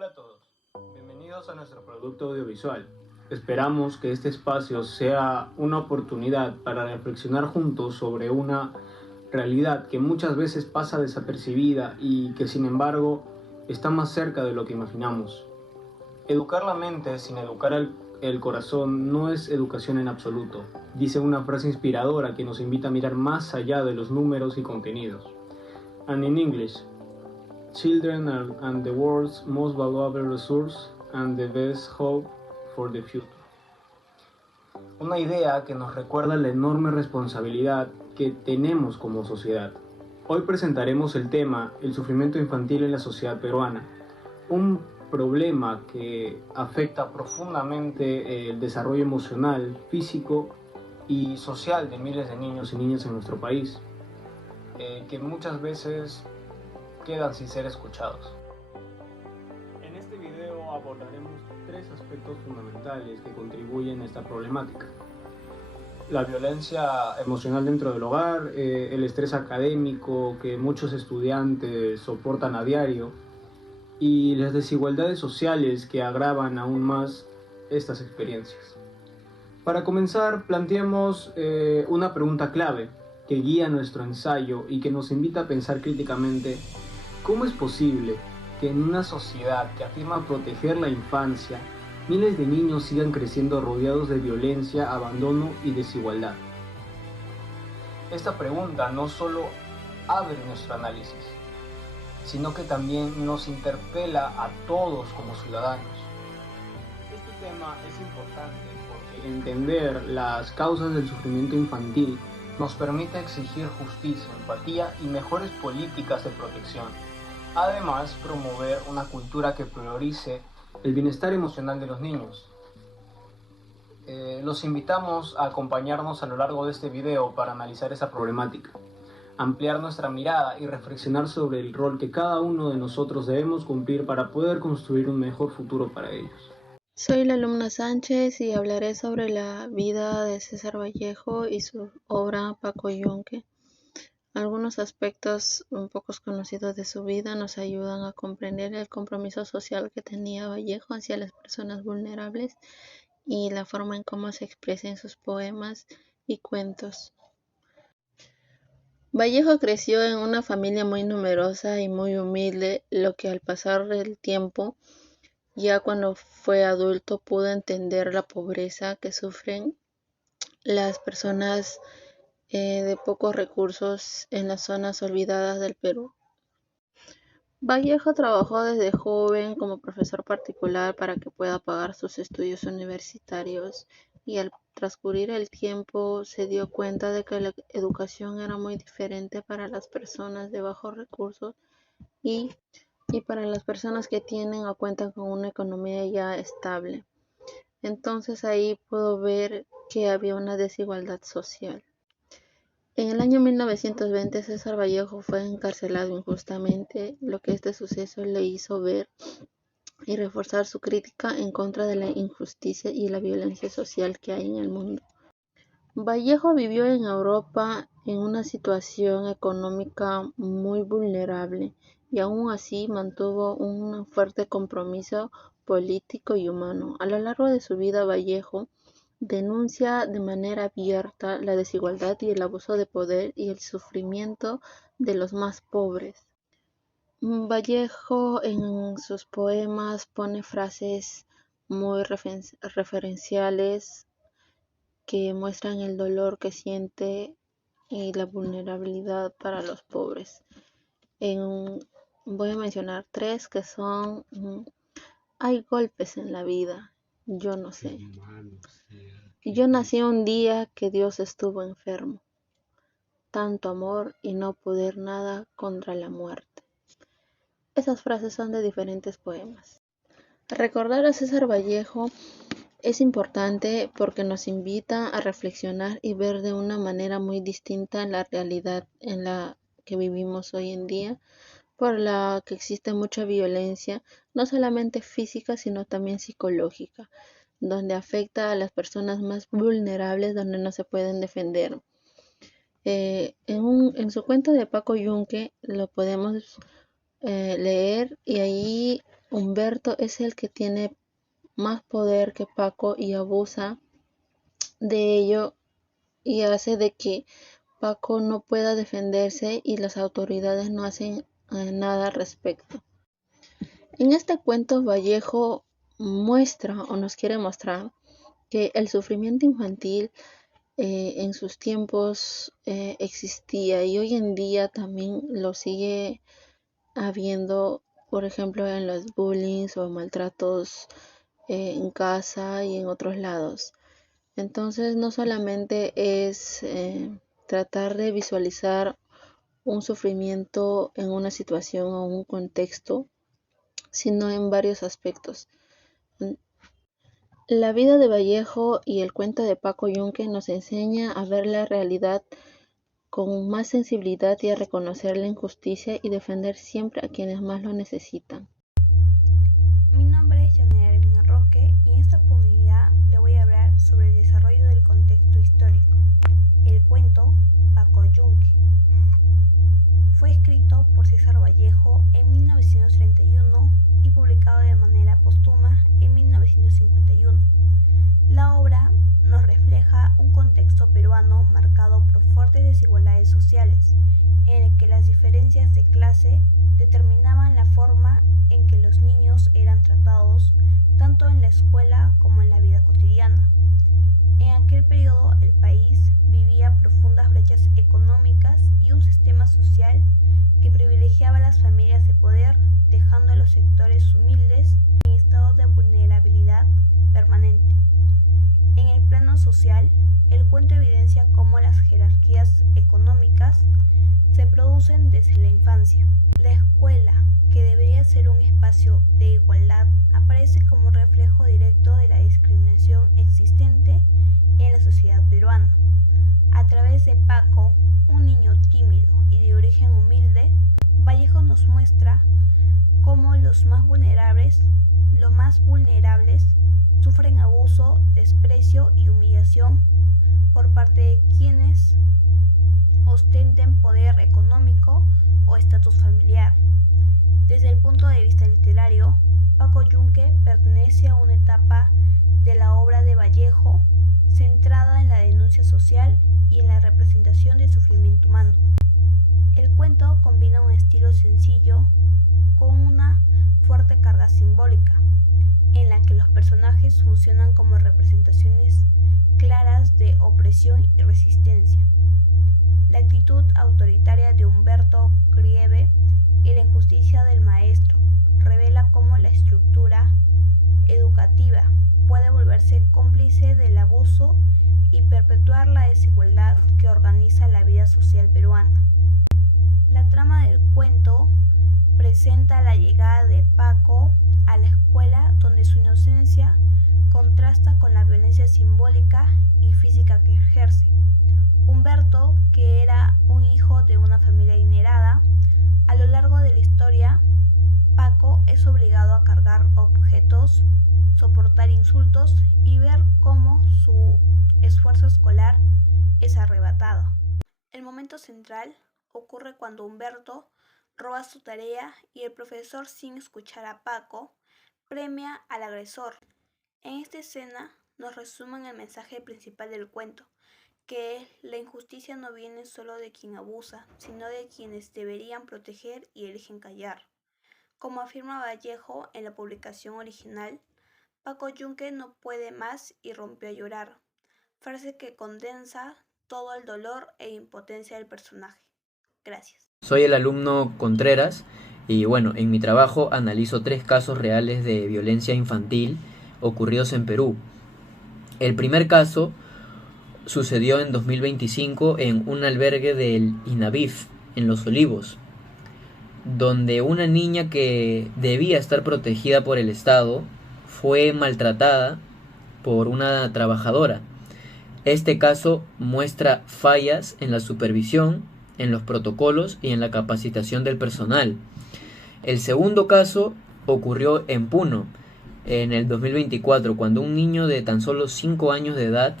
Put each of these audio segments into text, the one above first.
Hola a todos, bienvenidos a nuestro producto audiovisual. Esperamos que este espacio sea una oportunidad para reflexionar juntos sobre una realidad que muchas veces pasa desapercibida y que sin embargo está más cerca de lo que imaginamos. Educar la mente sin educar el corazón no es educación en absoluto, dice una frase inspiradora que nos invita a mirar más allá de los números y contenidos. And in English, children are the world's most valuable resource and the best hope for the future. Una idea que nos recuerda la enorme responsabilidad que tenemos como sociedad. Hoy presentaremos el tema El sufrimiento infantil en la sociedad peruana, un problema que afecta profundamente el desarrollo emocional, físico y social de miles de niños y niñas en nuestro país, que muchas veces quedan sin ser escuchados. En este video abordaremos tres aspectos fundamentales que contribuyen a esta problemática: la violencia emocional dentro del hogar, el estrés académico que muchos estudiantes soportan a diario y las desigualdades sociales que agravan aún más estas experiencias. Para comenzar, planteamos una pregunta clave que guía nuestro ensayo y que nos invita a pensar críticamente: ¿cómo es posible que en una sociedad que afirma proteger la infancia, miles de niños sigan creciendo rodeados de violencia, abandono y desigualdad? Esta pregunta no solo abre nuestro análisis, sino que también nos interpela a todos como ciudadanos. Este tema es importante porque entender las causas del sufrimiento infantil nos permite exigir justicia, empatía y mejores políticas de protección. Además, promover una cultura que priorice el bienestar emocional de los niños. Los invitamos a acompañarnos a lo largo de este video para analizar esa problemática, ampliar nuestra mirada y reflexionar sobre el rol que cada uno de nosotros debemos cumplir para poder construir un mejor futuro para ellos. Soy la alumna Sánchez y hablaré sobre la vida de César Vallejo y su obra Paco Yunque. Algunos aspectos un poco conocidos de su vida nos ayudan a comprender el compromiso social que tenía Vallejo hacia las personas vulnerables y la forma en cómo se expresa en sus poemas y cuentos. Vallejo creció en una familia muy numerosa y muy humilde, lo que al pasar del tiempo, ya cuando fue adulto, pudo entender la pobreza que sufren las personas de pocos recursos en las zonas olvidadas del Perú. Vallejo trabajó desde joven como profesor particular para que pueda pagar sus estudios universitarios y al transcurrir el tiempo se dio cuenta de que la educación era muy diferente para las personas de bajos recursos y para las personas que tienen o cuentan con una economía ya estable. Entonces ahí puedo ver que había una desigualdad social. En el año 1920 César Vallejo fue encarcelado injustamente, lo que este suceso le hizo ver y reforzar su crítica en contra de la injusticia y la violencia social que hay en el mundo. Vallejo vivió en Europa en una situación económica muy vulnerable y aún así mantuvo un fuerte compromiso político y humano. A lo largo de su vida, Vallejo denuncia de manera abierta la desigualdad y el abuso de poder y el sufrimiento de los más pobres. Vallejo en sus poemas pone frases muy referenciales que muestran el dolor que siente y la vulnerabilidad para los pobres. Voy a mencionar tres que son: hay golpes en la vida, yo no sé. Yo nací un día que Dios estuvo enfermo. Tanto amor y no poder nada contra la muerte. Esas frases son de diferentes poemas. Recordar a César Vallejo es importante porque nos invita a reflexionar y ver de una manera muy distinta la realidad en la que vivimos hoy en día, por la que existe mucha violencia, no solamente física, sino también psicológica, donde afecta a las personas más vulnerables, donde no se pueden defender. En su cuento de Paco Yunque lo podemos leer y ahí Humberto es el que tiene más poder que Paco y abusa de ello y hace de que Paco no pueda defenderse y las autoridades no hacen nada al respecto. En este cuento Vallejo muestra o nos quiere mostrar que el sufrimiento infantil en sus tiempos existía y hoy en día también lo sigue habiendo, por ejemplo, en los bullying o maltratos en casa y en otros lados. Entonces no solamente es tratar de visualizar un sufrimiento en una situación o un contexto, sino en varios aspectos. La vida de Vallejo y el cuento de Paco Yunque nos enseña a ver la realidad con más sensibilidad y a reconocer la injusticia y defender siempre a quienes más lo necesitan. Mi nombre es Yanela Ervina Roque y en esta oportunidad le voy a hablar sobre el desarrollo del contexto histórico. El cuento Paco Yunque fue escrito por César Vallejo en 1931 y publicado de manera póstuma en 1951. La obra nos refleja un contexto peruano marcado por fuertes desigualdades sociales, en el que las diferencias de clase determinaban la forma en que los niños eran tratados tanto en la escuela como en la vida cotidiana. En aquel periodo el país vivía profundas brechas económicas y un sistema social que privilegiaba a las familias de poder, dejando a los sectores humildes en estado de vulnerabilidad permanente. En el plano social, el cuento evidencia cómo las jerarquías económicas se producen desde la infancia. La escuela, que debería ser un espacio de igualdad, aparece como un reflejo directo de la discriminación existente en la sociedad peruana. A través de Paco, un niño tímido y de origen humilde, Vallejo nos muestra cómo los más vulnerables sufren abuso, desprecio y humillación por parte de quienes ostenten poder económico o estatus familiar. Desde el punto de vista literario, Paco Yunque pertenece a una etapa de la obra de Vallejo centrada en la denuncia social y en la representación del sufrimiento humano. El cuento combina un estilo sencillo con una fuerte carga simbólica, en la que los personajes funcionan como representaciones claras de opresión y resistencia. La actitud autoritaria de Humberto Crieve y la injusticia del maestro revela cómo la estructura educativa puede volverse cómplice del abuso y perpetuar la desigualdad que organiza la vida social peruana. La trama del cuento presenta la llegada de Paco a la escuela, donde su inocencia contrasta con la violencia simbólica y física que ejerce. Humberto, que era un hijo de una familia adinerada, a lo largo de la historia, Paco es obligado a cargar objetos, soportar insultos y ver cómo su esfuerzo escolar es arrebatado. El momento central ocurre cuando Humberto roba su tarea y el profesor, sin escuchar a Paco, premia al agresor. En esta escena nos resumen el mensaje principal del cuento, que la injusticia no viene solo de quien abusa, sino de quienes deberían proteger y eligen callar. Como afirma Vallejo en la publicación original, Paco Yunque no puede más y rompió a llorar, frase que condensa todo el dolor e impotencia del personaje. Gracias. Soy el alumno Contreras y bueno, en mi trabajo analizo 3 casos reales de violencia infantil ocurridos en Perú. El primer caso sucedió en 2025 en un albergue del INAVIF, en Los Olivos, donde una niña que debía estar protegida por el Estado fue maltratada por una trabajadora. Este caso muestra fallas en la supervisión, en los protocolos y en la capacitación del personal. El segundo caso ocurrió en Puno, en el 2024, cuando un niño de tan solo 5 años de edad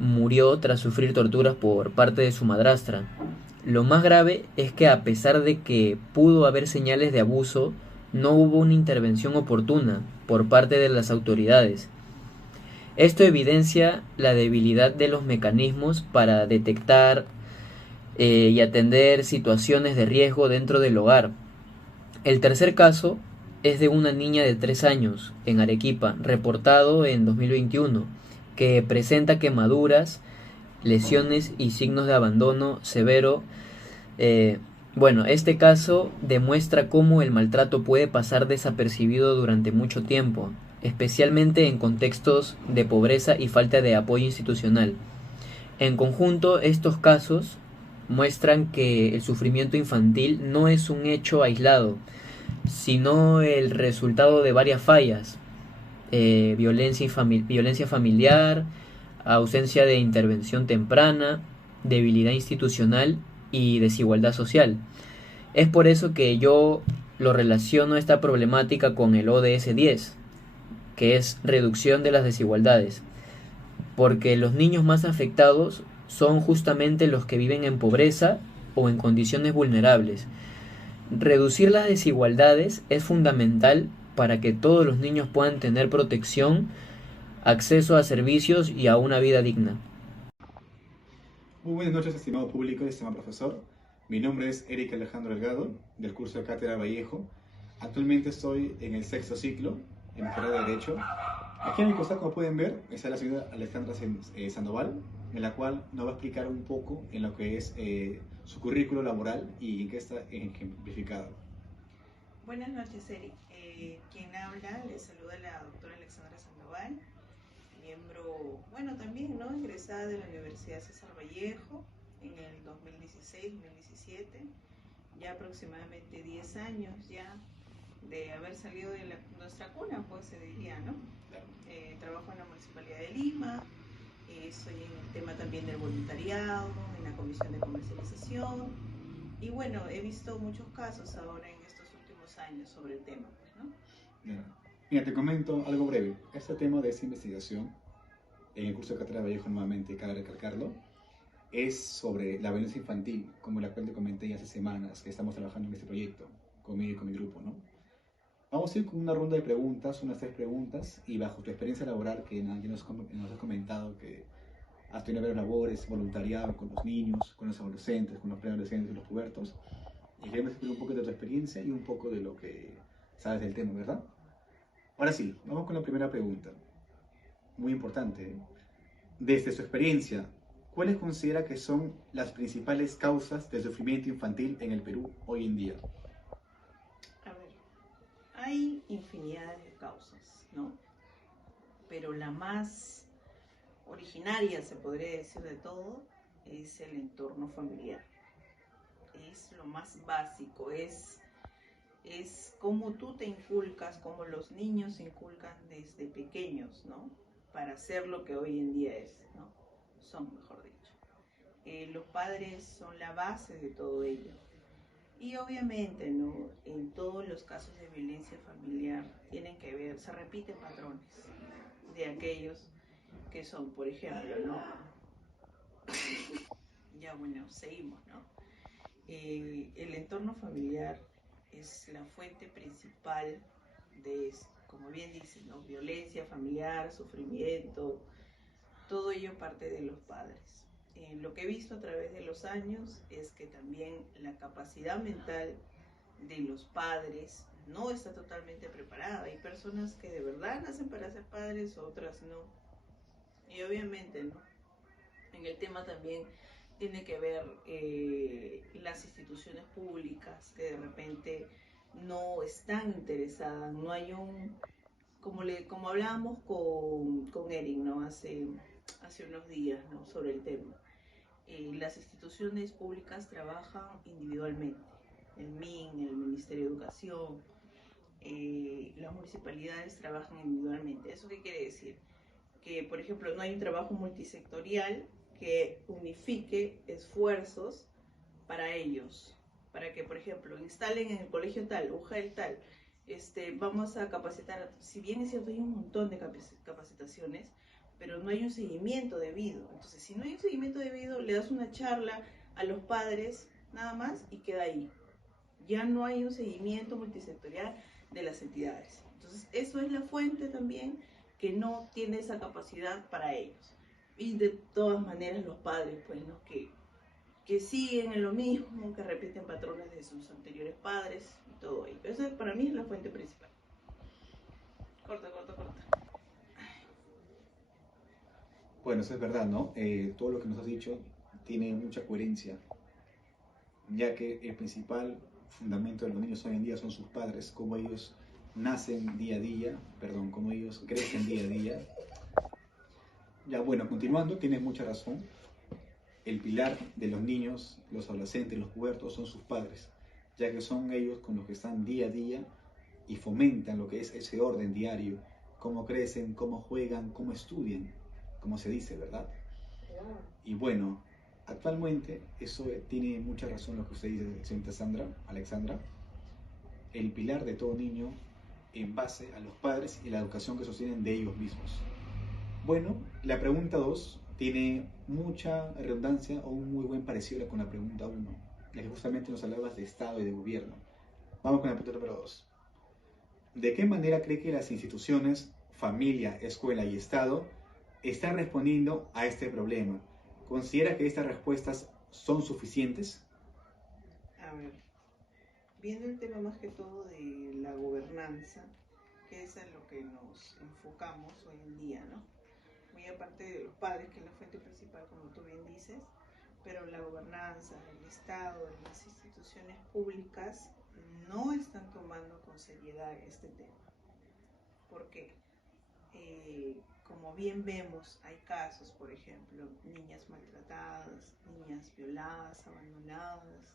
murió tras sufrir torturas por parte de su madrastra. Lo más grave es que, a pesar de que pudo haber señales de abuso, no hubo una intervención oportuna por parte de las autoridades. Esto evidencia la debilidad de los mecanismos para detectar y atender situaciones de riesgo dentro del hogar. El tercer caso es de una niña de 3 años en Arequipa, reportado en 2021, que presenta quemaduras, lesiones y signos de abandono severo. Este caso demuestra cómo el maltrato puede pasar desapercibido durante mucho tiempo, especialmente en contextos de pobreza y falta de apoyo institucional. En conjunto, estos casos muestran que el sufrimiento infantil no es un hecho aislado, sino el resultado de varias fallas: violencia familiar, ausencia de intervención temprana, debilidad institucional y desigualdad social. Es por eso que yo lo relaciono esta problemática con el ODS 10, que es reducción de las desigualdades, porque los niños más afectados son justamente los que viven en pobreza o en condiciones vulnerables. Reducir las desigualdades es fundamental para que todos los niños puedan tener protección, acceso a servicios y a una vida digna. Muy buenas noches, estimado público y estimado profesor. Mi nombre es Eric Alejandro Delgado, del curso de Cátedra Vallejo. Actualmente estoy en el 6º ciclo, en la carrera de Derecho. Aquí a mi costado, como pueden ver, está la señora Alejandra Sandoval, en la cual nos va a explicar un poco en lo que es su currículo laboral y en qué está ejemplificado. Buenas noches, Eric. Quien habla, le saluda la doctora Alexandra Sandoval, miembro, también, egresada de la Universidad César Vallejo en el 2016-2017, ya aproximadamente 10 años ya de haber salido de nuestra cuna, pues se diría, ¿no? Trabajo en la Municipalidad de Lima, soy en el tema también del voluntariado, en la Comisión de Comercialización, y he visto muchos casos ahora en estos últimos años sobre el tema, ¿no? Mira, te comento algo breve. Este tema de esta investigación, en el curso de Cátedra Vallejo nuevamente, cabe recalcarlo, es sobre la violencia infantil, como la cual te comenté hace semanas que estamos trabajando en este proyecto, conmigo y con mi grupo, ¿no? Vamos a ir con una ronda de preguntas, unas 3 preguntas, y bajo tu experiencia laboral, que nos has comentado que has tenido varias labores, voluntariado con los niños, con los adolescentes, con los preadolescentes y los pubertos, y queremos explicar un poco de tu experiencia y un poco de lo que sabes del tema, ¿verdad? Ahora sí, vamos con la primera pregunta. Muy importante, ¿eh? Desde su experiencia, ¿cuáles considera que son las principales causas del sufrimiento infantil en el Perú hoy en día? Hay infinidad de causas, ¿no? Pero la más originaria, se podría decir de todo, es el entorno familiar. Es lo más básico, es cómo tú te inculcas, cómo los niños se inculcan desde pequeños, ¿no? Para ser lo que hoy en día es, ¿no? Son, mejor dicho. Los padres son la base de todo ello. Y obviamente, ¿no? En todos los casos de violencia familiar tienen que ver, se repiten patrones de aquellos que son, por ejemplo, ¿no? Seguimos, ¿no? El entorno familiar es la fuente principal de, como bien dices, ¿no? Violencia familiar, sufrimiento, todo ello parte de los padres. Lo que he visto a través de los años es que también la capacidad mental de los padres no está totalmente preparada. Hay personas que de verdad nacen para ser padres, otras no. Y obviamente, ¿no? En el tema también tiene que ver las instituciones públicas que de repente no están interesadas, no hay como hablábamos con Eric, ¿no? Hace unos días, ¿no? Sobre el tema. Las instituciones públicas trabajan individualmente, el MIN, el Ministerio de Educación, las municipalidades trabajan individualmente. ¿Eso qué quiere decir? Que, por ejemplo, no hay un trabajo multisectorial que unifique esfuerzos para ellos, para que, por ejemplo, instalen en el colegio tal, UGEL tal, vamos a capacitar. Si bien es cierto, hay un montón de capacitaciones, pero no hay un seguimiento debido. Entonces, si no hay un seguimiento debido, le das una charla a los padres, nada más, y queda ahí. Ya no hay un seguimiento multisectorial de las entidades. Entonces, eso es la fuente también que no tiene esa capacidad para ellos. Y de todas maneras los padres, pues, ¿no? que siguen en lo mismo, que repiten patrones de sus anteriores padres y todo ello. Esa para mí es la fuente principal. Corta. Bueno, eso es verdad, ¿no? Todo lo que nos has dicho tiene mucha coherencia, ya que el principal fundamento de los niños hoy en día son sus padres, cómo ellos nacen día a día, cómo ellos crecen día a día. Ya, bueno, continuando, tienes mucha razón. El pilar de los niños, los adolescentes, los pubertos son sus padres, ya que son ellos con los que están día a día y fomentan lo que es ese orden diario, cómo crecen, cómo juegan, cómo estudian, como se dice, ¿verdad? Y bueno, actualmente, eso tiene mucha razón lo que usted dice, señorita Alexandra, el pilar de todo niño en base a los padres y la educación que sostienen de ellos mismos. Bueno, la pregunta 2 tiene mucha redundancia o un muy buen parecido con la pregunta 1, ya que justamente nos hablabas de Estado y de gobierno. Vamos con la pregunta número 2. ¿De qué manera cree que las instituciones, familia, escuela y Estado están respondiendo a este problema? ¿Considera que estas respuestas son suficientes? A ver, viene el tema más que todo de la gobernanza, que es en lo que nos enfocamos hoy en día, ¿no? Muy aparte de los padres, que es la fuente principal, como tú bien dices, pero la gobernanza, el Estado, las instituciones públicas no están tomando con seriedad este tema. ¿Por qué? Como bien vemos, hay casos, por ejemplo, niñas maltratadas, niñas violadas, abandonadas,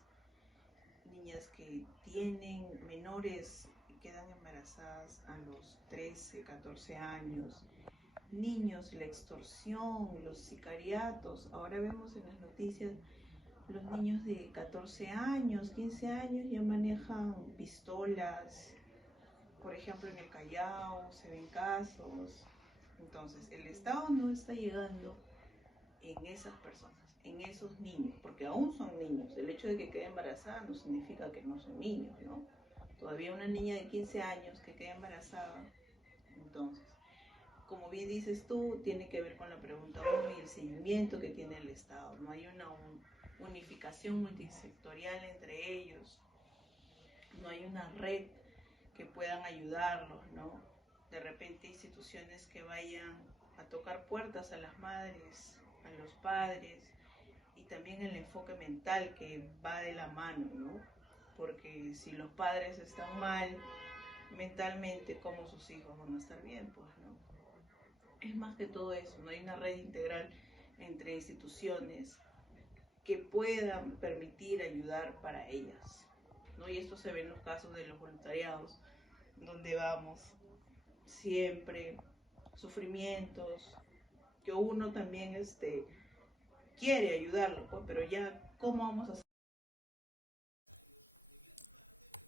niñas que tienen menores y quedan embarazadas a los 13, 14 años, niños, la extorsión, los sicariatos. Ahora vemos en las noticias los niños de 14 años, 15 años ya manejan pistolas. Por ejemplo, en el Callao se ven casos. Entonces, el Estado no está llegando en esas personas, en esos niños, porque aún son niños. El hecho de que quede embarazada no significa que no son niños, ¿no? Todavía una niña de 15 años que quede embarazada. Entonces, como bien dices tú, tiene que ver con la pregunta 1 y el seguimiento que tiene el Estado. No hay una unificación multisectorial entre ellos, no hay una red que puedan ayudarlos, ¿no? De repente instituciones que vayan a tocar puertas a las madres, a los padres, y también el enfoque mental que va de la mano, ¿no? Porque si los padres están mal mentalmente, ¿cómo sus hijos van a estar bien? Pues, ¿no? Es más que todo eso, no hay una red integral entre instituciones que puedan permitir ayudar para ellas, ¿no? Y esto se ve en los casos de los voluntariados, donde vamos siempre, sufrimientos, que uno también quiere ayudarlo, pues, pero ya, ¿cómo vamos a hacer?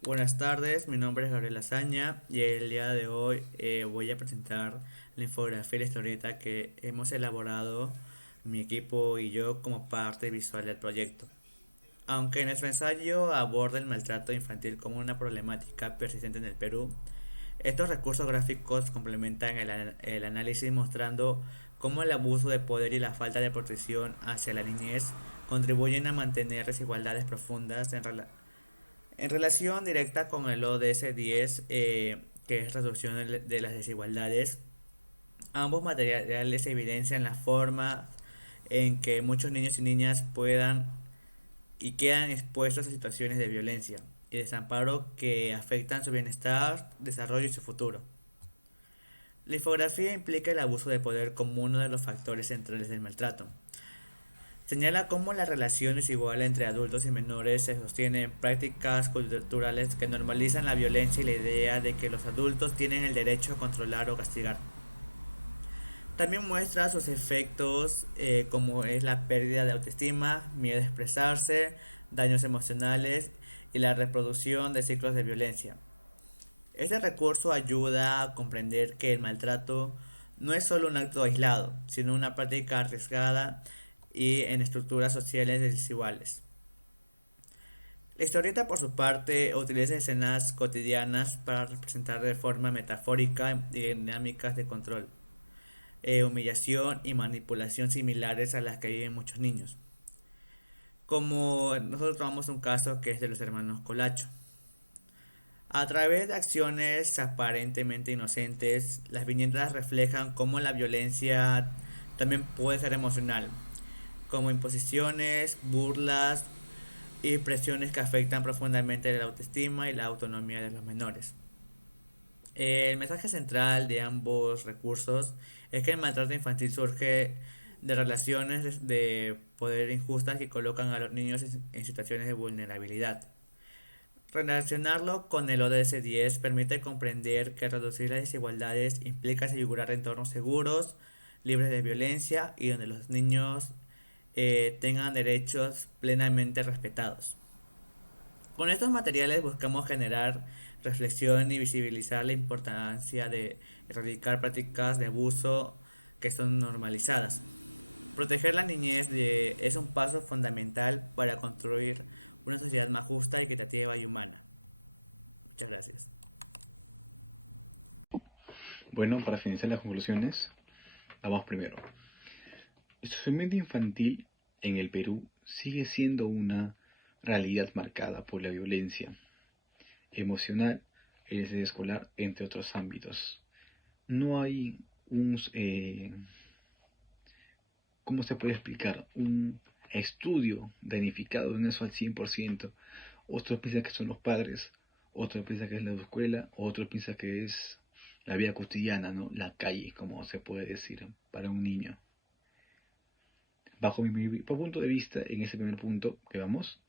Buenas tardes, mi nombre es Gabriel Azaña y el día de hoy voy a presentar la infografía y la historieta que hemos elaborado mi equipo y yo como parte visual del proyecto. Aunque nuestro ensayo aborda el maltrato infantil como una problemática persistente en el Perú, estos recursos gráficos complementan el análisis mostrando cómo el abuso de poder y la falta de protección hacia la niñez contribuyen a mantener desigualdades profundas en relación directa con el ODS 10, que es reducción de las desigualdades. Ambos materiales evidencian la forma en que muchos niños y niñas puedan y quedan expuestos a situaciones de violencia y desamparo que afectan su bienestar, desarrollo y su futuro. La infografía implica el abuso de poder como uno de los factores centrales del maltrato. Señala cómo la relación desigual entre adultos y menores se sostiene en prácticas culturales que normalizan la violencia y la idea de que los adultos tienen el derecho a controlar o castigar. También muestra sus efectos como es la pérdida de autoestima, miedo a expresarse, daños emocionales y la reproducción de ciclos de violencia. Este recurso ayuda a comprender que el maltrato no es solo un acto aislado, sino una práctica arriesgada y en estructuras sociales desiguales. La historieta, por su parte, utiliza escenas cotidianas para representar de forma metafórica dinámicas de control, humillación y manipulación similares a las que viven muchos niños. Como nosotros tomamos un caso que es de los hermanos Colacho. A través de acciones aparentemente inocentes, las viñetas reflejan cómo la violencia también puede ser emocional, como imposiciones, burlas y presiones que afectan profundamente la autoestima y la autonomía de los menores. El mensaje central de ambos recursos es que el maltrato infantil surge de relaciones de poder injustas que colocan a los niños en situaciones de vulnerabilidad. Relacionarlo con el ODS 10 permite comprender que reducir las desigualdades implica asegurar entornos seguros, libres de violencia y donde los niños tengan derechos plenamente respetados. Con estos materiales buscamos generar reflexión y visibilizar la importancia de erradicar prácticas de abuso que son normalizadas. Proteger la es un paso fundamental para construir una sociedad más justa, equitativa y humana. Muchas gracias. Bueno, para finalizar las conclusiones, vamos primero. El sufrimiento infantil en el Perú sigue siendo una realidad marcada por la violencia emocional, el estrés escolar, entre otros ámbitos. No hay ¿cómo se puede explicar? Un estudio danificado en eso al 100%. Otros piensan que son los padres, otros piensan que es la escuela, otros piensan que es la vida cotidiana, ¿no? La calle, como se puede decir, para un niño. Bajo mi punto de vista, en ese primer punto que vamos,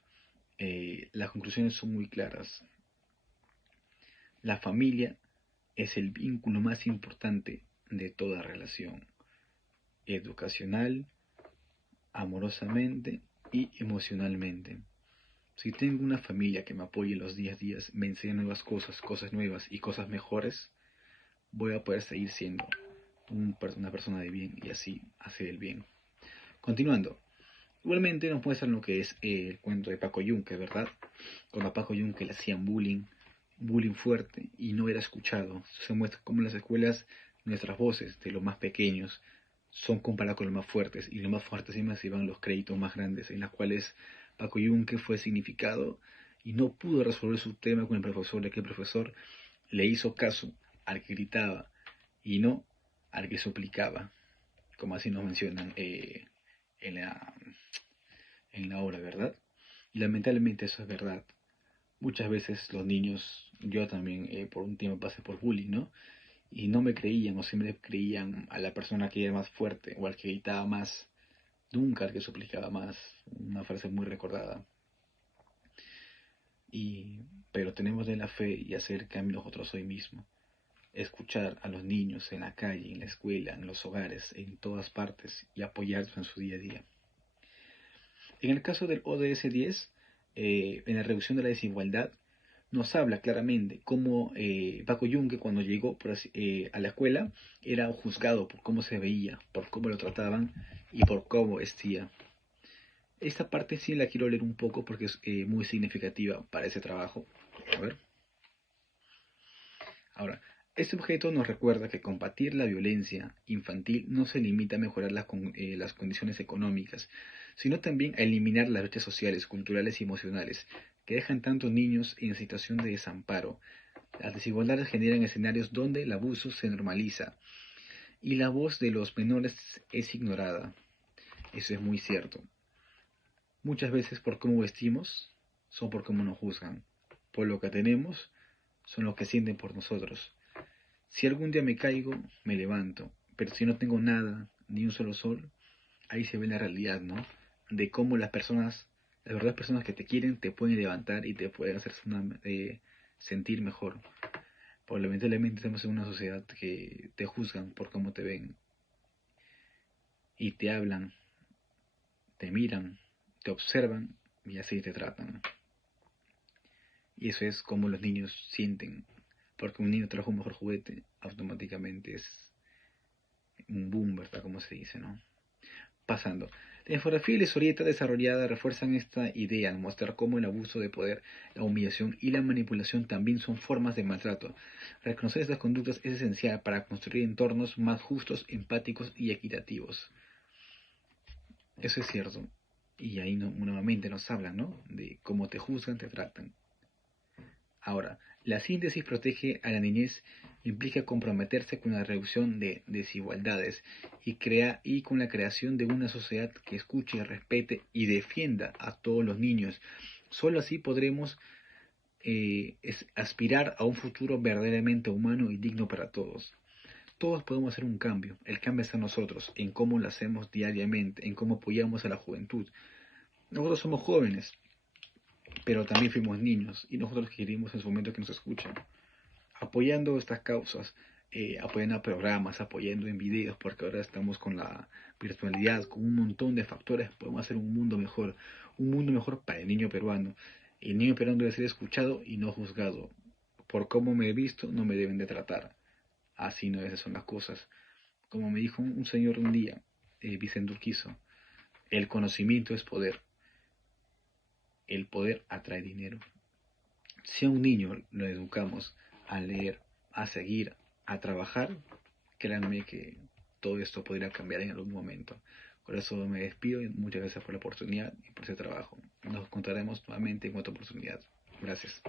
las conclusiones son muy claras. La familia es el vínculo más importante de toda relación, educacional, amorosamente y emocionalmente. Si tengo una familia que me apoye en los días a días, me enseña nuevas cosas, cosas nuevas y cosas mejores, voy a poder seguir siendo una persona de bien y así hacer el bien. Continuando, igualmente nos muestran lo que es el cuento de Paco Yunque, ¿verdad? Cuando a Paco Yunque le hacían bullying fuerte y no era escuchado. Se muestra cómo en las escuelas nuestras voces de los más pequeños son comparadas con los más fuertes, y los más fuertes encima se llevan los créditos más grandes, en las cuales Paco Yunque fue significado y no pudo resolver su tema con el profesor, ya que el profesor le hizo caso al que gritaba y no al que suplicaba, como así nos mencionan en la obra, ¿verdad? Y lamentablemente eso es verdad. Muchas veces los niños, yo también por un tiempo pasé por bullying, ¿no? Y no me creían o siempre creían a la persona que era más fuerte o al que gritaba más, nunca al que suplicaba más. Una frase muy recordada. Pero tenemos de la fe y hacer cambio nosotros hoy mismo. Escuchar a los niños en la calle, en la escuela, en los hogares, en todas partes y apoyarlos en su día a día. En el caso del ODS 10, en la reducción de la desigualdad, nos habla claramente cómo Paco Yunque cuando llegó a la escuela era juzgado por cómo se veía, por cómo lo trataban y por cómo vestía. Esta parte sí la quiero leer un poco porque es muy significativa para ese trabajo. A ver. Ahora, este objeto nos recuerda que combatir la violencia infantil no se limita a mejorar las condiciones económicas, sino también a eliminar las brechas sociales, culturales y emocionales que dejan tantos niños en situación de desamparo. Las desigualdades generan escenarios donde el abuso se normaliza y la voz de los menores es ignorada. Eso es muy cierto. Muchas veces por cómo vestimos, son por cómo nos juzgan. Por lo que tenemos, son los que sienten por nosotros. Si algún día me caigo, me levanto, pero si no tengo nada, ni un solo sol, ahí se ve la realidad, ¿no? De cómo las verdaderas personas que te quieren, te pueden levantar y te pueden hacer sentir mejor. Porque lamentablemente estamos en una sociedad que te juzgan por cómo te ven, y te hablan, te miran, te observan y así te tratan. Y eso es como los niños sienten. Porque un niño trajo un mejor juguete, automáticamente es un boom, ¿verdad? Como se dice, ¿no? Pasando. La infografía y la historieta desarrollada refuerzan esta idea al mostrar cómo el abuso de poder, la humillación y la manipulación también son formas de maltrato. Reconocer estas conductas es esencial para construir entornos más justos, empáticos y equitativos. Eso es cierto. Y ahí nuevamente nos hablan, ¿no? De cómo te juzgan, te tratan. Ahora, la síntesis protege a la niñez implica comprometerse con la reducción de desigualdades y con la creación de una sociedad que escuche, respete y defienda a todos los niños. Solo así podremos aspirar a un futuro verdaderamente humano y digno para todos. Todos podemos hacer un cambio. El cambio está en nosotros, en cómo lo hacemos diariamente, en cómo apoyamos a la juventud. Nosotros somos jóvenes, pero también fuimos niños y nosotros queremos en su momento que nos escuchen. Apoyando estas causas, apoyando a programas, apoyando en videos, porque ahora estamos con la virtualidad, con un montón de factores, podemos hacer un mundo mejor para el niño peruano. El niño peruano debe ser escuchado y no juzgado. Por cómo me he visto, no me deben de tratar. Así no, esas son las cosas. Como me dijo un señor un día, Vicente Urquizo, el conocimiento es poder. El poder atrae dinero. Si a un niño lo educamos a leer, a seguir, a trabajar, créanme que todo esto podría cambiar en algún momento. Por eso me despido y muchas gracias por la oportunidad y por ese trabajo. Nos encontraremos nuevamente en otra oportunidad. Gracias.